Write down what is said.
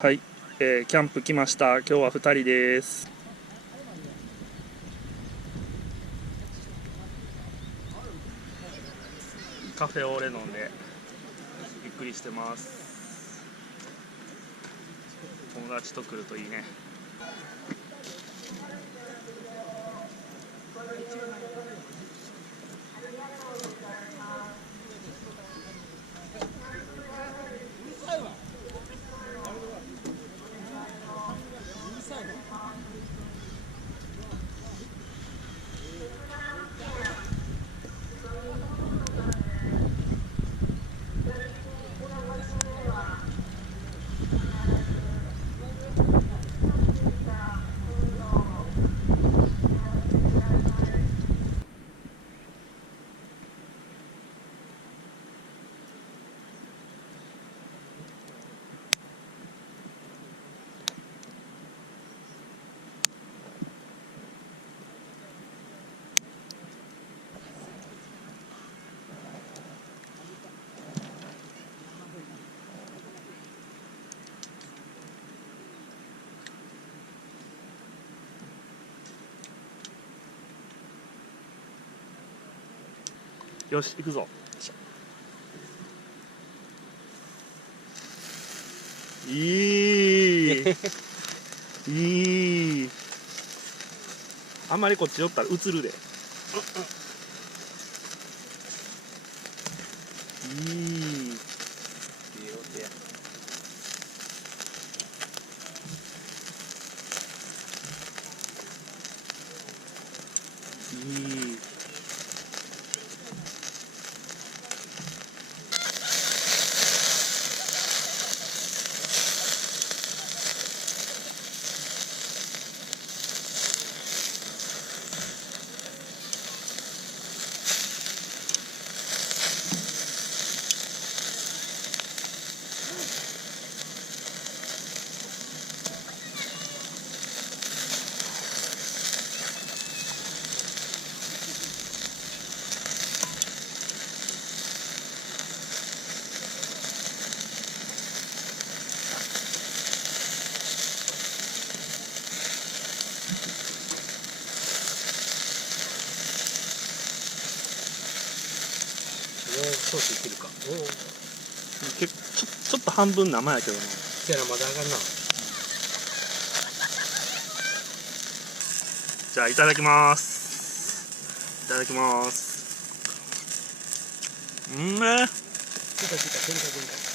はい、キャンプ来ました。今日は2人です。カフェオレ飲んでゆっくりしてます。友達と来るといいね。よし、行くぞ。いいいい。あんまりこっち寄ったら映るで。いい。いい。ソースいけるか。ちょっと半分生やけどな。せやな、まだ上がるな。じゃあいただきます。いただきます。うめえ。出た出た出た出た。